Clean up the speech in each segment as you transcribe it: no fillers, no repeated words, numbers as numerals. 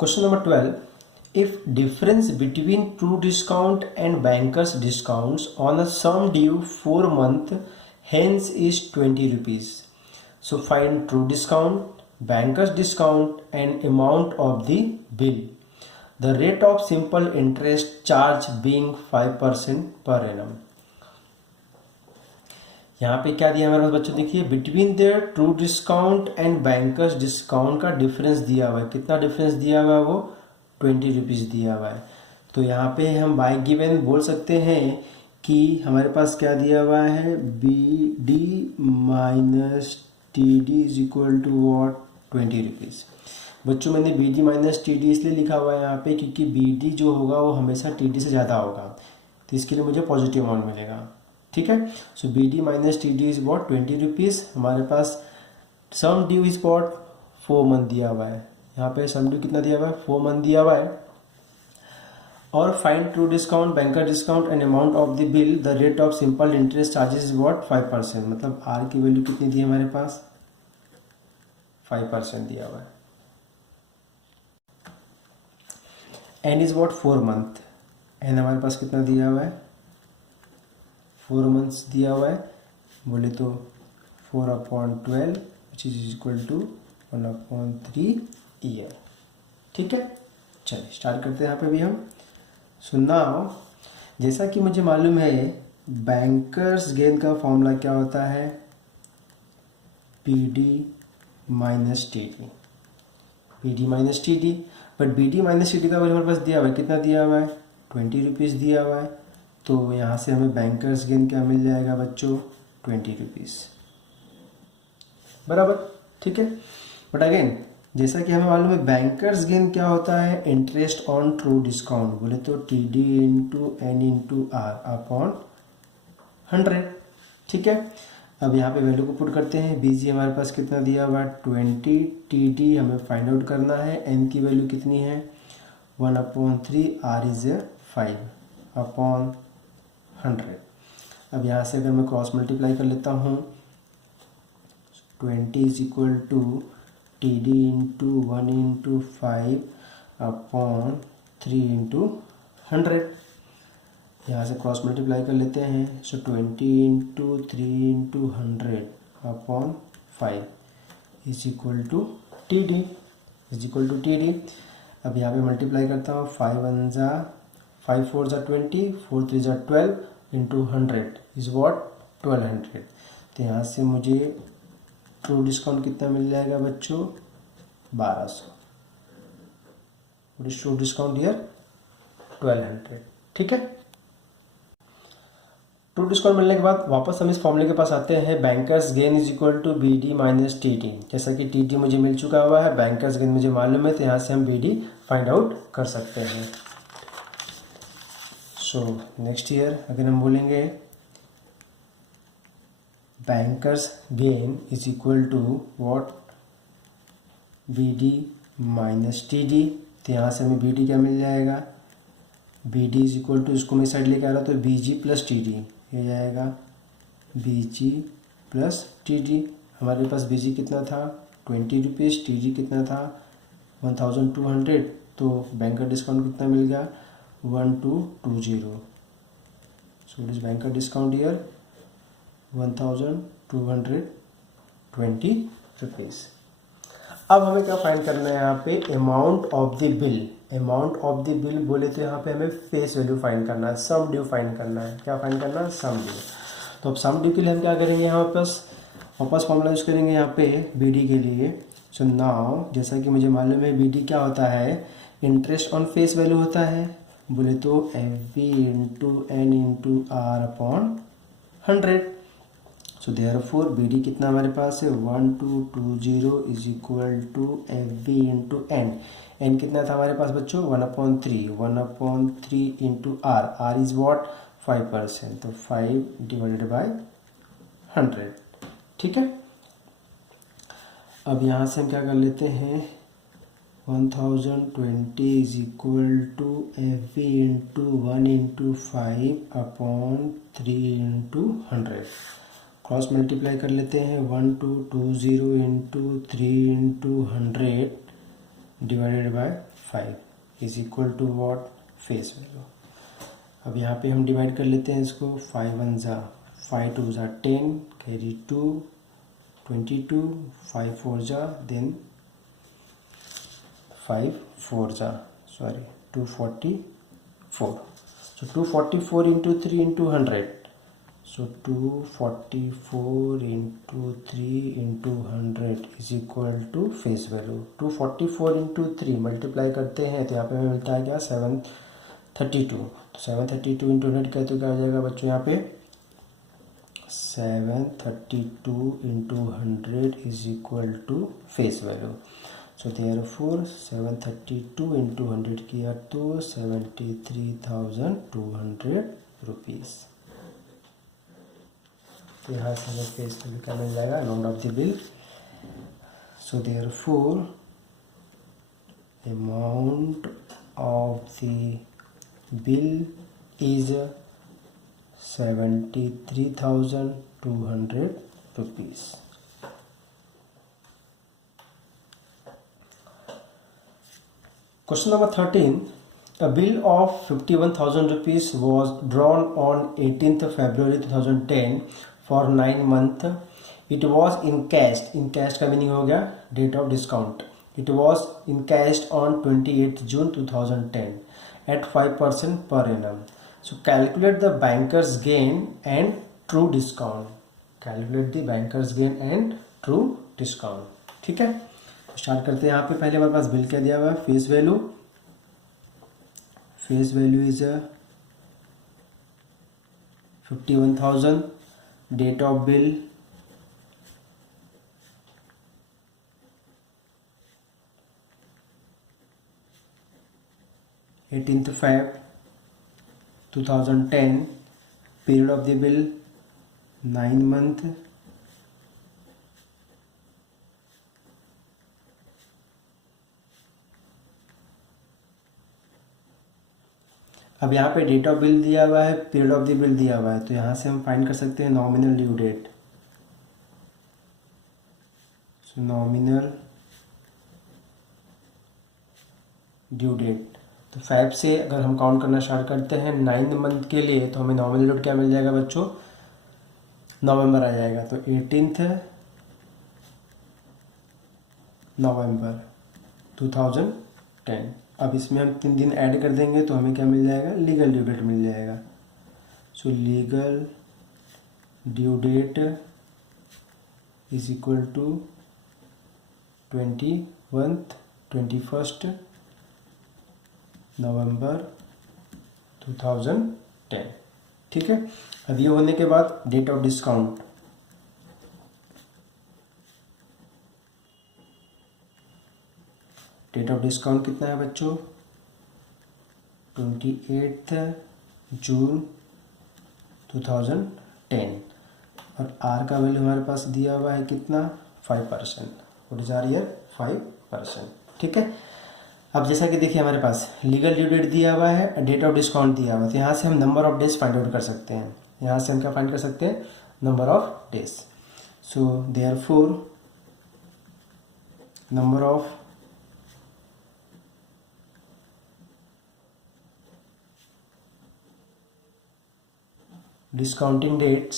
Question number 12. If difference between true discount and bankers discounts on a sum due 4 month hence is 20 rupees. So find true discount, bankers discount and amount of the bill. The rate of simple interest charge being 5% per annum. यहाँ पे क्या दिया हमारे पास बच्चों, देखिए between the true discount and bankers discount का difference दिया हुआ है. कितना डिफरेंस दिया हुआ है? वो 20 रुपीज़ दिया हुआ है. तो यहाँ पे हम बाय गिवन बोल सकते हैं कि हमारे पास क्या दिया हुआ है, B D minus T D is equal to what 20 rupees. बच्चों मैंने B D minus T D इसलिए लिखा हुआ है यहाँ पे क्योंकि बी डी जो होगा वो हमेशा टी डी से ज़्यादा होगा, तो इसके लिए मुझे पॉजिटिव अमाउंट मिलेगा. ठीक है. So B D minus T D is what 20 rupees. हमारे पास sum due is what 4 month दिया हुआ है. यहाँ पे सम ड्यू कितना दिया हुआ है? 4 मंथ दिया हुआ है. और find true discount, banker discount and amount of the bill. The rate of simple interest charges is what 5%. मतलब आर की वैल्यू कितनी दी है हमारे पास? 5% दिया हुआ है. N is what 4 month. N हमारे पास कितना दिया हुआ है? 4 मंथ्स दिया हुआ है. बोले तो 4/12 which is equal to 1/3 year. ठीक है. चलिए स्टार्ट करते हैं यहाँ पे भी हम. सुनना हो, जैसा कि मुझे मालूम है बैंकर्स गेन का फॉर्मूला क्या होता है? P D minus T D. P D minus T D. But B D minus T D का वैल्यू हमारे पास दिया हुआ है. कितना दिया हुआ है? 20 रुपीज़ दिया हुआ है. तो यहाँ से हमें बैंकर्स गेन क्या मिल जाएगा बच्चों? 20 रुपीज़. बराबर. ठीक है. बट अगेन जैसा कि हमें मालूम है बैंकर्स गेन क्या होता है? Interest on true discount. बोले तो T D into N into R upon 100. ठीक है. अब यहाँ पे वैल्यू को पुट करते हैं. बी जी हमारे पास कितना दिया हुआ है? 20. टी डी हमें फाइंड आउट करना है. एन की वैल्यू कितनी है? 1/3. R is 5 upon 100. अब यहाँ से अगर मैं क्रॉस मल्टीप्लाई कर लेता हूँ, 20 is equal to T D into 1 into 5 upon 3 into 100. यहाँ से क्रॉस मल्टीप्लाई कर लेते हैं. So 20 into 3 into 100 upon 5 is equal to T D. Is equal to T D. अब यहाँ पे मल्टीप्लाई करता हूँ. 5 4 ज़ा 20, 4 3 ज़ा 12 इंटू 100 इज वॉट 1200. तो यहाँ से मुझे ट्रू डिस्काउंट कितना मिल जाएगा बच्चों? 1200. True discount here 1200. ठीक है. ट्रू डिस्काउंट मिलने के बाद वापस हम इस फॉर्मूले के पास आते हैं. Banker's gain is equal to B D minus T D. जैसा कि टी डी मुझे मिल चुका हुआ है, बैंकर्स गेन मुझे मालूम है, तो यहाँ से हम बी डी फाइंड आउट कर सकते हैं. सो नेक्स्ट ईयर अगर हम बोलेंगे banker's gain is equal to what B D minus T D. तो यहाँ से हमें बी डी क्या मिल जाएगा? B D is equal to, इसको मैं साइड लेके आ रहा हूँ तो B G plus T D ये जाएगा. B G plus T D. हमारे पास बी जी कितना था? 20 रुपीज़. टी डी कितना था? 1200. तो बैंकर डिस्काउंट कितना मिल गया? 1220. So it is banker discount year 1220 rupees. अब हमें क्या फाइंड करना है यहाँ पे? Amount of the bill. Amount of the bill बोले तो यहाँ पे हमें फेस वैल्यू फाइंड करना है, सम ड्यू फाइंड करना है. क्या फाइंड करना है? सम ड्यू. तो अब सम ड्यू के लिए हम क्या करेंगे? यहाँ वापस फॉर्मूला यूज करेंगे यहाँ पे बी डी के लिए. सो नाउ जैसा कि मुझे मालूम है बी डी क्या होता है? इंटरेस्ट ऑन फेस वैल्यू होता है. बोले तो F B into N into R upon 100. So therefore B D कितना हमारे पास है? 1220 is equal to F B into N. N कितना था हमारे पास बच्चों? 1/3. 1/3 into R. R is what 5%. तो 5 डिवाइडेड बाय 100. ठीक है. अब यहाँ से हम क्या कर लेते हैं? 1020 is equal to F B into 1 into 5 upon 3 into 100. Cross multiply कर लेते हैं. 1220 into 3 into 100 divided by 5 is equal to what, face value. अब यहाँ पे हम डिवाइड कर लेते हैं इसको, 5 1 ज़ा 5 2 ज़ा 10, कैरी 2 22, 5 4 ज़ा देन 5 4 ज़ा 244। So 244 into 3 into 100. So 244 into 3 into 100 is equal to face value. 244 into 3 multiply करते हैं तो यहाँ पे हमें मिलता है क्या, 732। तो 732 into 100 कहते क्या हो जाएगा बच्चों, यहाँ पे 732 into 100 is equal to face value. So therefore 732 into 100 किया तो 73,200 रुपीज़। तो यहाँ से हमें फेस वैल्यू क्या मिल जाएगा, amount of the bill. So therefore amount of the bill is 73,200 rupees. Question number 13. A bill of 51,000 rupees was drawn on 18th February 2010 for 9 months. It was encashed. Encashed का meaning हो गया date of discount. It was encashed on 28th June 2010 at 5% per annum. So calculate the banker's gain and true discount. Calculate the banker's gain and true discount. ठीक है, start करते हैं। यहाँ पे पहले हमारे पास बिल क्या दिया हुआ है, face value. Face value is 51,000। Date of bill 18th Feb 2010। Period of the bill 9 month। अब यहाँ पे डेट ऑफ बिल दिया हुआ है, पीरियड ऑफ द बिल दिया हुआ है, तो यहाँ से हम फाइंड कर सकते हैं nominal due date. So nominal due date, तो फैब से अगर हम काउंट करना स्टार्ट करते हैं 9 मंथ के लिए, तो हमें नॉमिनल डेट क्या मिल जाएगा बच्चों, नवंबर आ जाएगा। तो 18th नवंबर 2010। अब इसमें हम 3 दिन ऐड कर देंगे तो हमें क्या मिल जाएगा, लीगल ड्यू डेट मिल जाएगा। So legal due date is equal to 21st November 2010। ठीक है, अब ये होने के बाद date of discount, date of discount कितना है बच्चों, 28 जून 2010। और आर का वैल्यू हमारे पास दिया हुआ है कितना, 5%। What is R year, 5%। ठीक है, अब जैसा कि देखिए हमारे पास लीगल ड्यू डेट दिया हुआ है, डेट ऑफ डिस्काउंट दिया हुआ है, तो यहाँ से हम number of days find out कर सकते हैं। यहाँ से हम क्या फाइंड कर सकते हैं, number of days. So therefore number of discounting dates,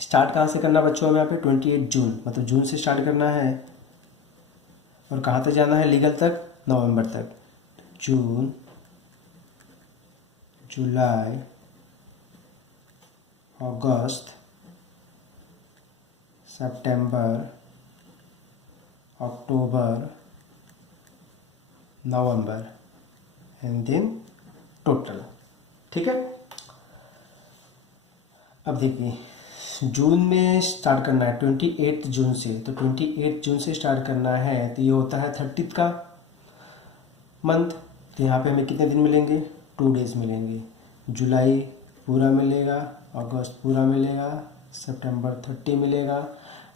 start कहाँ से करना बच्चों हमें यहाँ पे, 28 जून, मतलब जून से स्टार्ट करना है और कहाँ तक जाना है, लीगल तक, नवंबर तक। जून, जुलाई, अगस्त, सितंबर, अक्टूबर, नवंबर एंड देन टोटल। ठीक है, अब देखिए जून में स्टार्ट करना है 28 जून से, तो 28 जून से स्टार्ट करना है तो ये होता है 30 का मंथ। तो यहाँ पे हमें कितने दिन मिलेंगे, 2 डेज मिलेंगे। जुलाई पूरा मिलेगा, अगस्त पूरा मिलेगा, सितंबर 30 मिलेगा,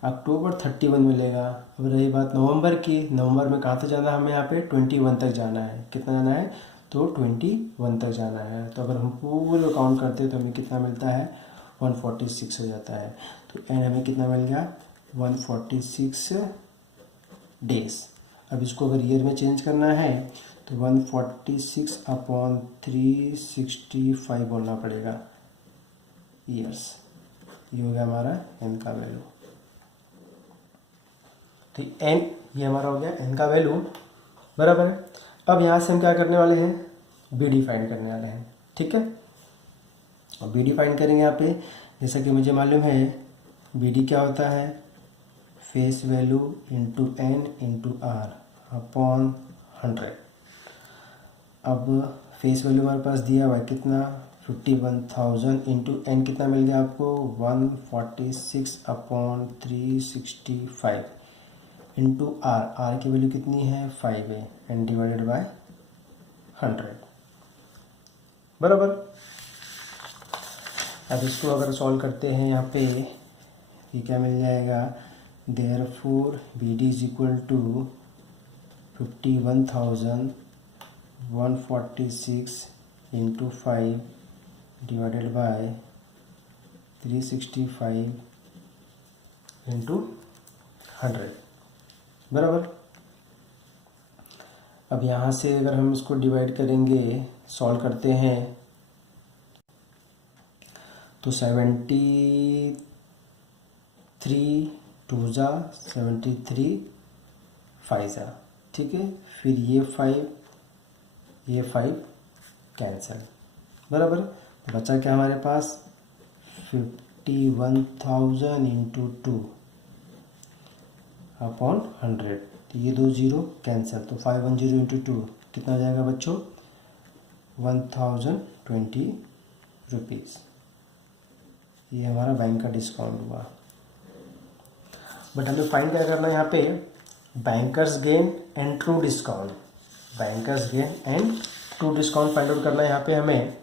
अक्टूबर 31 मिलेगा। अब रही बात नवंबर की, नवंबर में कहाँ तक जाना है हमें, यहाँ पे 21 तक जाना है। कितना जाना है, तो 21 तक जाना है। तो अगर हम पूरे काउंट करते हैं तो हमें कितना मिलता है, 146 हो जाता है। तो एंड हमें कितना मिल गया, 146 डेज। अब इसको अगर ईयर में चेंज करना है तो 146/365 बोलना पड़ेगा ईयर्स। ये हो गया हमारा एन का वैल्यू। तो एन ये हमारा हो गया एन का वैल्यू, बराबर है। अब यहाँ से हम क्या करने वाले हैं, बी डी फाइंड करने वाले हैं, ठीक है। और बी डी फाइंड करेंगे यहाँ पे, जैसा कि मुझे मालूम है बी डी क्या होता है, face value into N into R upon 100। अब फेस वैल्यू हमारे पास दिया हुआ है कितना, 51,000 इंटू एन कितना मिल गया आपको, 146/365 इंटू आर, आर की वैल्यू कितनी है 5 है, एंड डिवाइडेड बाय 100, बराबर। अब इसको अगर सॉल्व करते हैं यहाँ पे, ये क्या मिल जाएगा, therefore B D is equal to 51,146 into 5 divided by 365 into 100, बराबर। अब यहाँ से अगर हम इसको डिवाइड करेंगे, सॉल्व करते हैं, तो 73 2 73 5, ठीक है। फिर ये 5 कैंसिल, बराबर। तो बचा क्या हमारे पास, 51,000 इंटू 2 अपॉन 100, तो ये 2 0 कैंसिल, तो 510 इंटू 2 कितना हो जाएगा बच्चों, 1020 रुपीज़। ये हमारा बैंक का डिस्काउंट हुआ। बट हमें फाइंड क्या करना है यहाँ पे, bankers gain and true discount, bankers gain and true discount find out करना है यहाँ पे हमें।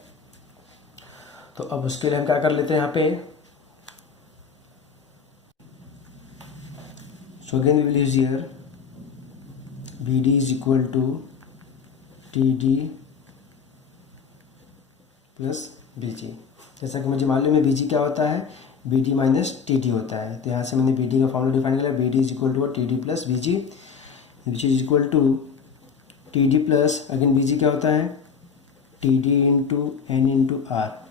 तो अब उसके लिए हम क्या कर लेते हैं यहाँ पे, so again we will use here B D is equal to T D plus B G. जैसा कि मुझे मालूम है बी जी क्या होता है, B D minus T D होता है। तो यहाँ से मैंने बी डी का फॉर्मूला डिफाइन किया, B D is equal to T D plus B G, which is equal to T D plus, again B G क्या होता है, T D into N into R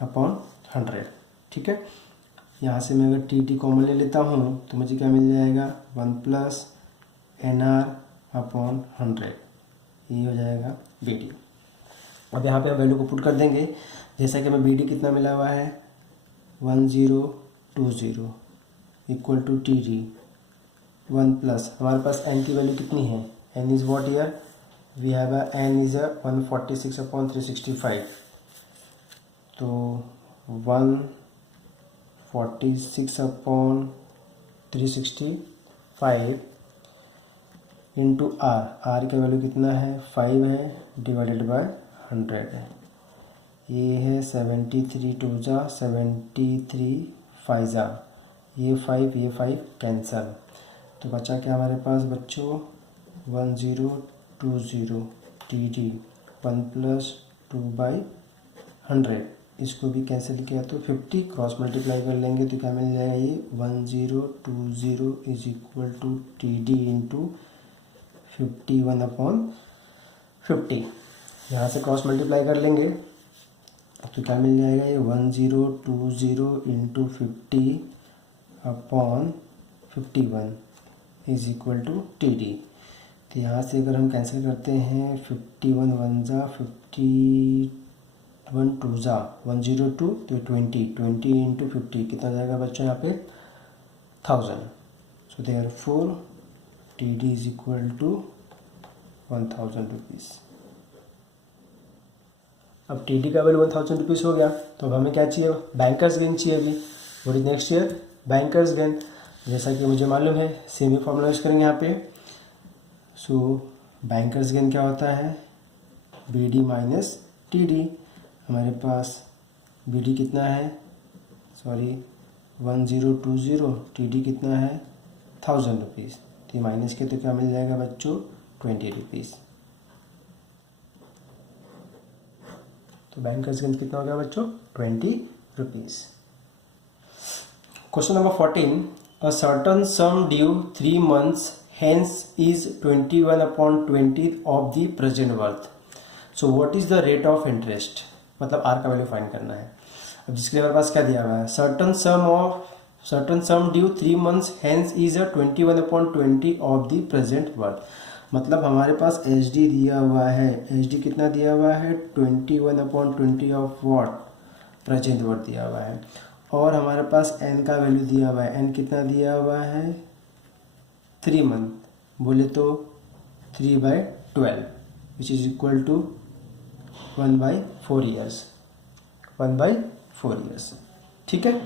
upon 100, ठीक है। यहाँ से मैं अगर टी डी कॉमन ले लेता हूँ तो मुझे क्या मिल जाएगा, 1 प्लस एन आर अपॉन 100, ये हो जाएगा बी डी। अब यहाँ पे हम वैल्यू को पुट कर देंगे, जैसा कि हमें बी डी कितना मिला हुआ है, 1020 equal to T D 1 plus, हमारे पास एन की वैल्यू कितनी है, N is what year, we have N is 146/365, तो 146/365 इंटू आर, आर का वैल्यू कितना है 5 है, डिवाइडेड बाय 100 है। ये है 73 2 73 5, ये 5 कैंसल, तो बचा क्या हमारे पास बच्चों, 1020 टी डी 1 प्लस 2/100, इसको भी कैंसिल किया तो 50 क्रॉस मल्टीप्लाई कर लेंगे तो क्या मिल जाएगा, ये 1020 is equal to T D into 51/50। यहाँ से क्रॉस मल्टीप्लाई कर लेंगे तो क्या मिल जाएगा, ये 1020 into 50/51 is equal to T D. तो यहाँ से अगर हम कैंसिल करते हैं, 51 1 51 2 102, तो 20 इंटू 50 कितना जाएगा बच्चों यहाँ पे, 1000। So therefore T D is equal to 1000 rupees. अब टी डी का वैल्यू 1000 रुपीज़ हो गया, तो अब हमें क्या चाहिए, बैंकर्स गेन चाहिए अभी। What is next year, bankers gain. जैसा कि मुझे मालूम है सेम ही फॉर्मूला यूज करेंगे यहाँ पे। सो बैंकर्स गेन क्या होता है, B D minus T D. हमारे पास बी डी कितना है, 1020, टी डी कितना है 1000 रुपीज़, तो माइनस के तो क्या मिल जाएगा बच्चों, 20 रुपीज़। तो बैंकर्स गेन कितना हो गया बच्चों, 20 rupees. Question number 14, a certain some due 3 months hence is 21/20 of the present worth. So what is the rate of interest, मतलब r का वैल्यू फाइंड करना है। अब जिसके लिए हमारे पास क्या दिया हुआ है, certain sum due 3 months hence is 21/20 of the present worth। मतलब हमारे पास एच डी दिया हुआ है, एच डी कितना दिया हुआ है 21/20 ऑफ वॉट, प्रेजेंट वर्थ दिया हुआ है। और हमारे पास एन का वैल्यू दिया हुआ है, एन कितना दिया हुआ है 3 मंथ, बोले तो 3/12 which is equal to 1/4 years, 1/4 years. ठीक है,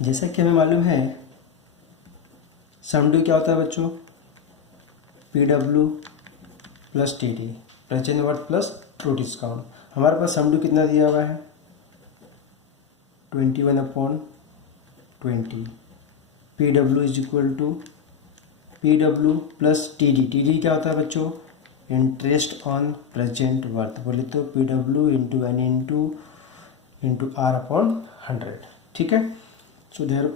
जैसा कि हमें मालूम है सम ड्यू क्या होता है बच्चों, PW plus TD, present worth plus true discount. हमारे पास सम ड्यू कितना दिया हुआ है 21/20, PW is equal to PW plus TD, TD क्या होता है बच्चों, इंटरेस्ट ऑन प्रेजेंट वर्थ, बोले तो PW into N into R/100। ठीक है, so there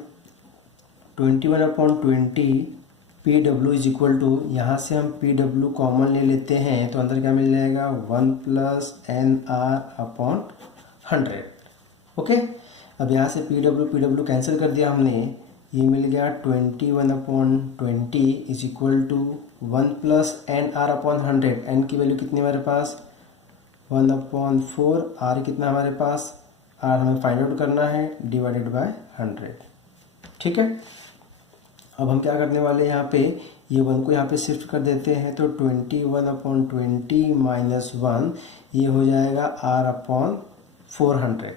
21/20 PW is equal to, यहाँ से हम PW कॉमन ले लेते हैं तो अंदर क्या मिल जाएगा 1 प्लस NR/100। ओके, अब यहाँ से PW कैंसिल कर दिया हमने, ये मिल गया 21/20 is equal to 1 plus NR/100। N की वैल्यू कितनी हमारे पास 1/4, R कितना हमारे पास, R हमें फाइंड आउट करना है डिवाइडेड बाय 100। ठीक है, अब हम क्या करने वाले हैं, यहाँ पे ये 1 को यहाँ पे शिफ्ट कर देते हैं तो 21/20 माइनस 1 ये हो जाएगा R/400,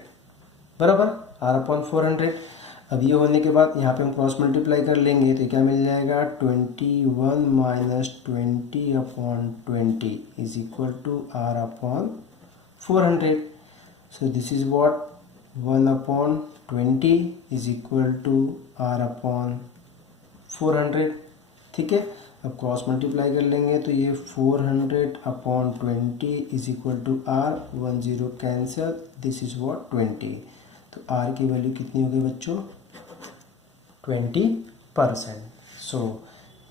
बराबर R/400। अब ये होने के बाद यहाँ पे हम क्रॉस मल्टीप्लाई कर लेंगे तो क्या मिल जाएगा 21 minus 20/20 is equal to R/400। So this is what 1/20 is equal to R/400। ठीक है, अब क्रॉस मल्टीप्लाई कर लेंगे तो ये 400/20 is equal to R, 1 0 cancel, this is what 20। तो R की वैल्यू कितनी हो गई बच्चों 20%। सो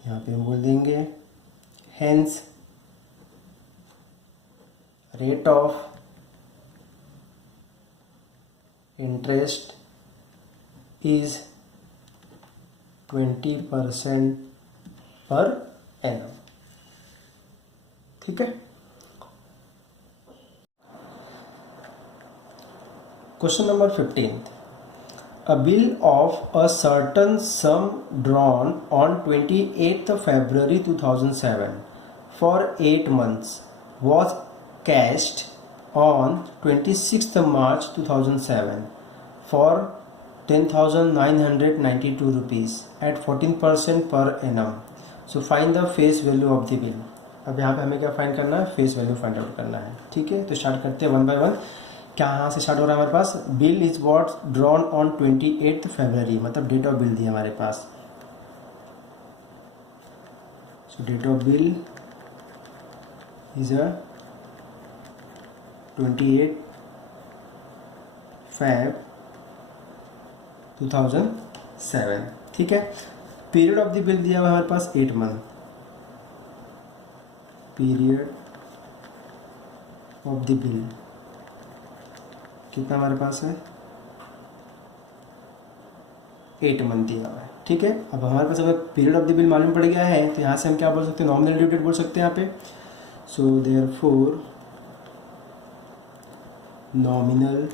यहाँ पे हम बोल देंगे hence rate of interest is 20% per annum. ठीक है, question number 15, a bill of a certain sum drawn on 28th February 2007 for 8 months was cashed on 26th March 2007 for 10,992 rupees at 14% per annum. So find the face value of the bill। अब यहाँ पे हमें क्या find करना है, face value find out करना है। ठीक है, तो स्टार्ट करते हैं 1 बाय 1। क्या यहाँ से स्टार्ट हो रहा है हमारे पास, bill is what drawn on 28th February, मतलब डेट ऑफ बिल दी हमारे पास। So date of bill is 28 Feb 2007। ठीक है, पीरियड ऑफ द बिल दिया हुआ हमारे पास 8 month, period of the bill कितना हमारे पास है 8 मंथ दिया हुआ है। ठीक है, अब हमारे पास अगर पीरियड ऑफ द बिल मालूम पड़ गया है तो यहाँ से हम क्या बोल सकते हैं, नॉमिनल ड्यू डेट बोल सकते हैं यहाँ पे। So therefore nominal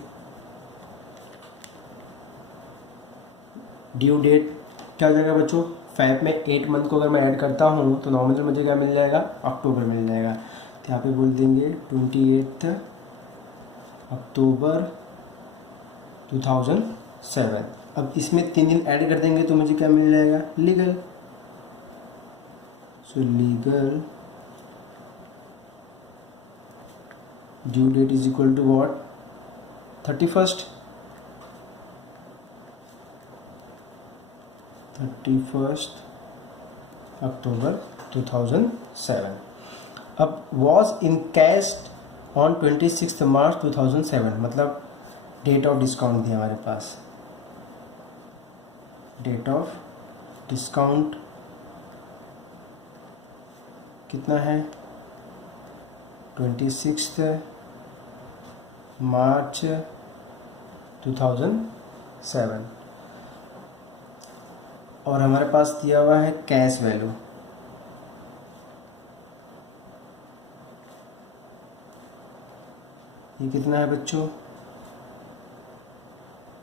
due date क्या हो जाएगा बच्चों, 5 में 8 मंथ को अगर मैं ऐड करता हूँ तो नॉमिनल मुझे क्या मिल जाएगा, अक्टूबर मिल जाएगा। तो यहाँ पे बोल देंगे 28 अक्टूबर 2007। अब इसमें 3 दिन ऐड कर देंगे तो मुझे क्या मिल जाएगा, legal. So legal due date is equal to what 31st October 2007। अब वॉज इनकैश्ड ऑन 26 मार्च 2007, मतलब डेट ऑफ डिस्काउंट दिया हमारे पास, डेट ऑफ डिस्काउंट कितना है 26 मार्च 2007 और हमारे पास दिया हुआ है कैश वैल्यू ये कितना है बच्चों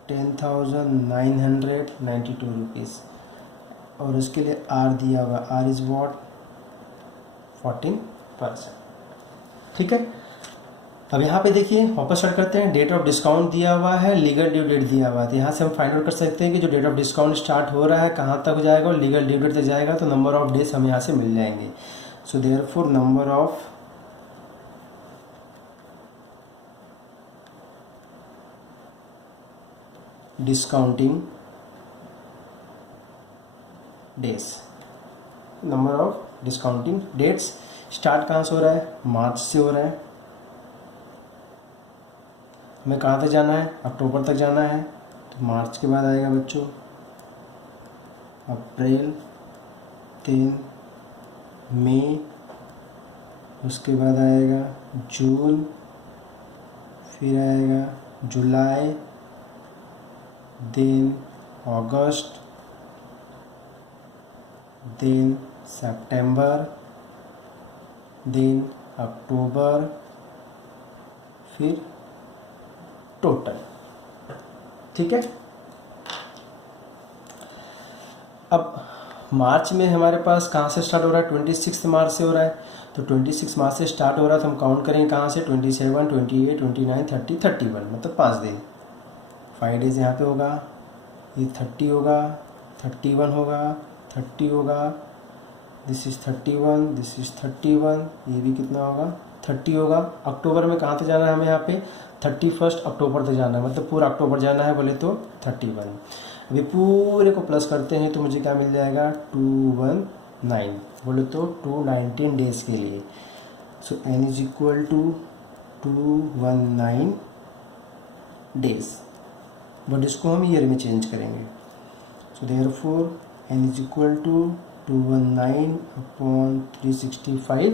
10,992 रुपीज़ और उसके लिए आर दिया हुआ आर इज़ वॉट 14%। ठीक है, अब यहाँ पे देखिए वापस स्टार्ट करते हैं। डेट ऑफ डिस्काउंट दिया हुआ है, लीगल ड्यू डेट दिया हुआ है। तो यहाँ से हम फाइंड आउट कर सकते हैं कि जो डेट ऑफ डिस्काउंट स्टार्ट हो रहा है कहाँ तक हो जाएगा और लीगल ड्यू डेट तक जाएगा, तो नंबर ऑफ डेज हमें यहाँ से मिल जाएंगे। So therefore number of discounting days, number of discounting dates start कहाँ से हो रहा है मार्च से हो रहा है। हमें कहाँ तक जाना है अक्टूबर तक जाना है, तो मार्च के बाद आएगा बच्चों अप्रैल 3 मई, उसके बाद आएगा जून, फिर आएगा जुलाई, देन अगस्त, देन सितंबर, देन अक्टूबर, फिर टोटल। ठीक है, अब मार्च में हमारे पास कहाँ से स्टार्ट हो रहा है 26 मार्च से हो रहा है, तो 26 मार्च से स्टार्ट हो रहा है तो हम काउंट करेंगे कहाँ से 27, 28, 29, 30, 31 मतलब 5 दिन, 5 डेज यहाँ पे होगा, ये 30 होगा, 31 होगा, 30 होगा, दिस इज़ 31, दिस इज़ 31, ये भी कितना होगा 30 होगा। अक्टूबर में कहाँ तक जाना है हमें यहाँ पे 31 अक्टूबर तक जाना है, मतलब पूरा अक्टूबर जाना है बोले तो 31। अभी पूरे को प्लस करते हैं तो मुझे क्या मिल जाएगा 219 बोले तो 219 डेज के लिए। So n is equal to 219 days, but इसको हम ईयर में चेंज करेंगे। So therefore n is equal to 219 upon 365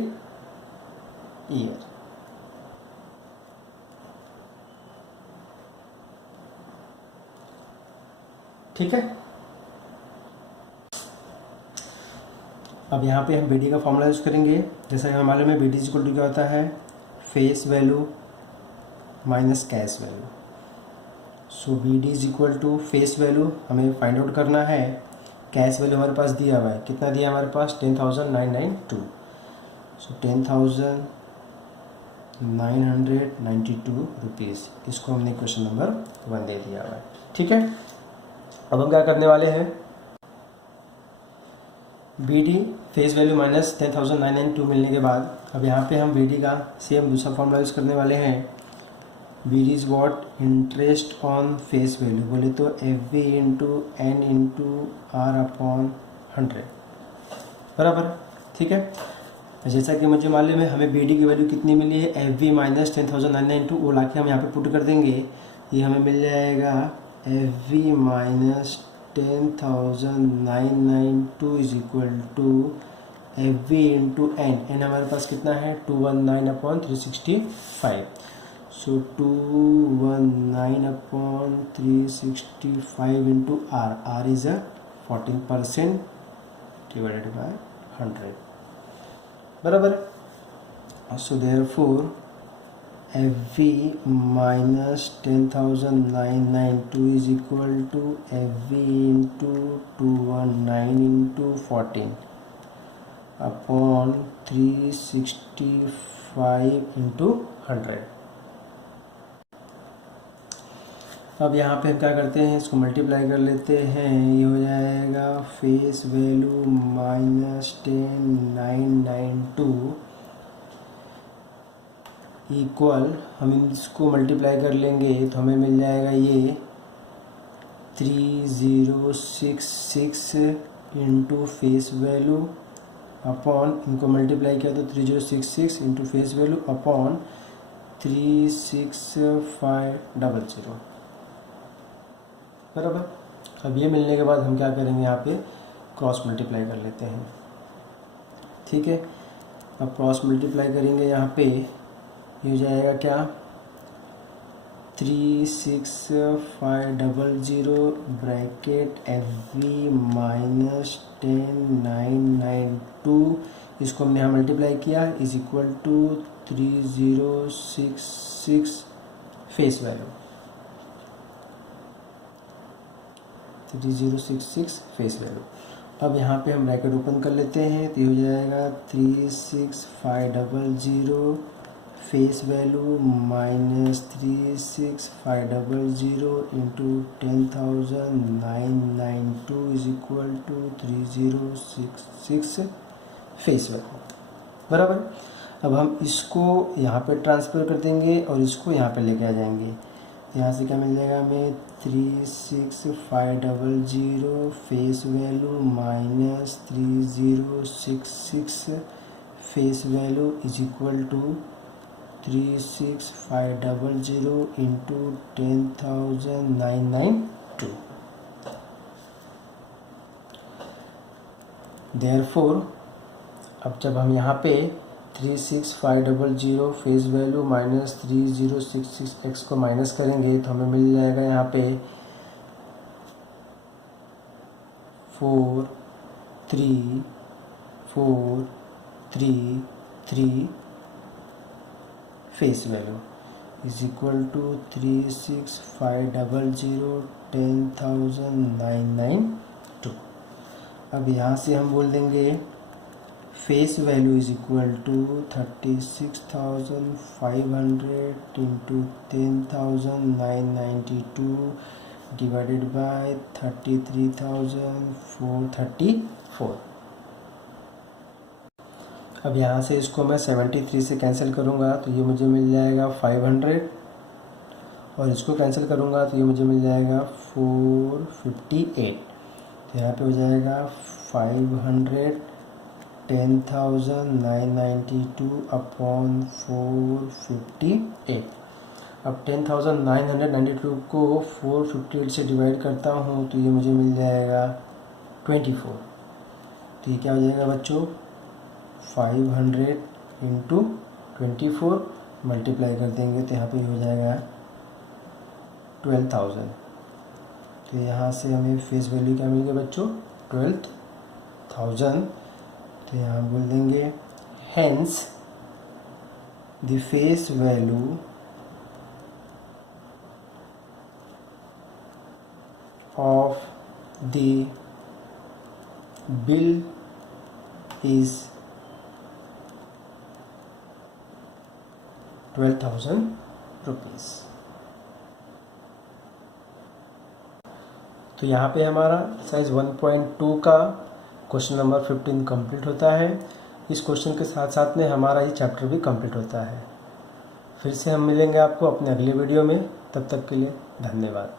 year. ठीक है, अब यहाँ पे हम BD का फॉर्मूला यूज़ करेंगे। जैसा कि हमें मालूम है BD इक्वल टू क्या होता है face value minus cash value. So BD is equal to face value हमें फाइंड आउट करना है, कैश वैल्यू हमारे पास दिया हुआ है, कितना दिया हमारे पास 10,992। सो 10,992 रुपीज़, इसको हमने क्वेश्चन नंबर 1 दे दिया हुआ है। ठीक है, अब हम क्या करने वाले हैं BD फेस वैल्यू माइनस 10,992 मिलने के बाद अब यहाँ पे हम BD का सेम दूसरा फॉर्मूला यूज़ करने वाले हैं। BD is what interest on face value बोले तो FV into N into R upon 100 बराबर। ठीक है, जैसा कि मुझे मालूम है हमें BD की वैल्यू कितनी मिली है FV माइनस 10,992, वो ला के हम यहाँ पे पुट कर देंगे, ये हमें मिल जाएगा FV minus 10,992 is equal to FV into N, हमारे पास कितना है 219 upon 365। So 219 upon 365 into R is 14% divided by 100 बराबर। So therefore FV minus 10,992 is equal to FV into 219 into 14 upon 365 into 100। अब यहाँ पे हम क्या करते हैं इसको मल्टीप्लाई कर लेते हैं, ये हो जाएगा फेस वैल्यू माइनस 10,992 इक्वल, हम इसको मल्टीप्लाई कर लेंगे तो हमें मिल जाएगा ये 3066 इंटू फेस वैल्यू अपॉन, इनको मल्टीप्लाई किया तो 3066 इंटू फेस वैल्यू अपॉन 36500 बराबर। अब ये मिलने के बाद हम क्या करेंगे यहाँ पे क्रॉस मल्टीप्लाई कर लेते हैं। ठीक है, अब क्रॉस मल्टीप्लाई करेंगे, यहाँ पे ये हो जाएगा क्या 36500 ब्रैकेट FV माइनस 10992, इसको हमने यहाँ मल्टीप्लाई किया is equal to 3066 face value, 3066 face value. अब यहाँ पे हम ब्रैकेट ओपन कर लेते हैं, तो ये हो जाएगा 36500 face value minus 36500 into 10992 is equal to 3066 face value, बराबर। अब हम इसको यहाँ पे ट्रांसफ़र कर देंगे और इसको यहाँ पे लेके आ जाएंगे। यहाँ से क्या मिल जाएगा हमें 36500 face value minus 3066 face value is equal to 36500 into 10992। Therefore अब जब हम यहाँ पे 36500 फेस वैल्यू माइनस 3066x को माइनस करेंगे तो हमें मिल जाएगा यहाँ पे 4343 face value is equal to 36500 10992। अब यहाँ से हम बोल देंगे face value is equal to 36,500 into 10,992 divided by 33,434। अब यहाँ से इसको मैं 73 से कैंसिल करूँगा तो ये मुझे मिल जाएगा 500, और इसको कैंसिल करूँगा तो ये मुझे मिल जाएगा 458। तो यहाँ पे हो जाएगा 500 10,992 अपॉन 458। अब 10,992 को 458 से डिवाइड करता हूँ तो ये मुझे मिल जाएगा 24। तो ये क्या हो जाएगा बच्चों 500 इंटू 24 मल्टीप्लाई कर देंगे तो यहाँ पे हो जाएगा 12,000। तो यहाँ से हमें फेस वैल्यू क्या मिल गया बच्चों 12,000। तो यहाँ बोल देंगे hence the face value of the bill is 12,000 rupees. तो यहाँ पे हमारा एक्सरसाइज 1.2 का क्वेश्चन नंबर 15 कंप्लीट होता है। इस क्वेश्चन के साथ साथ में हमारा ये चैप्टर भी कंप्लीट होता है। फिर से हम मिलेंगे आपको अपने अगले वीडियो में, तब तक के लिए धन्यवाद।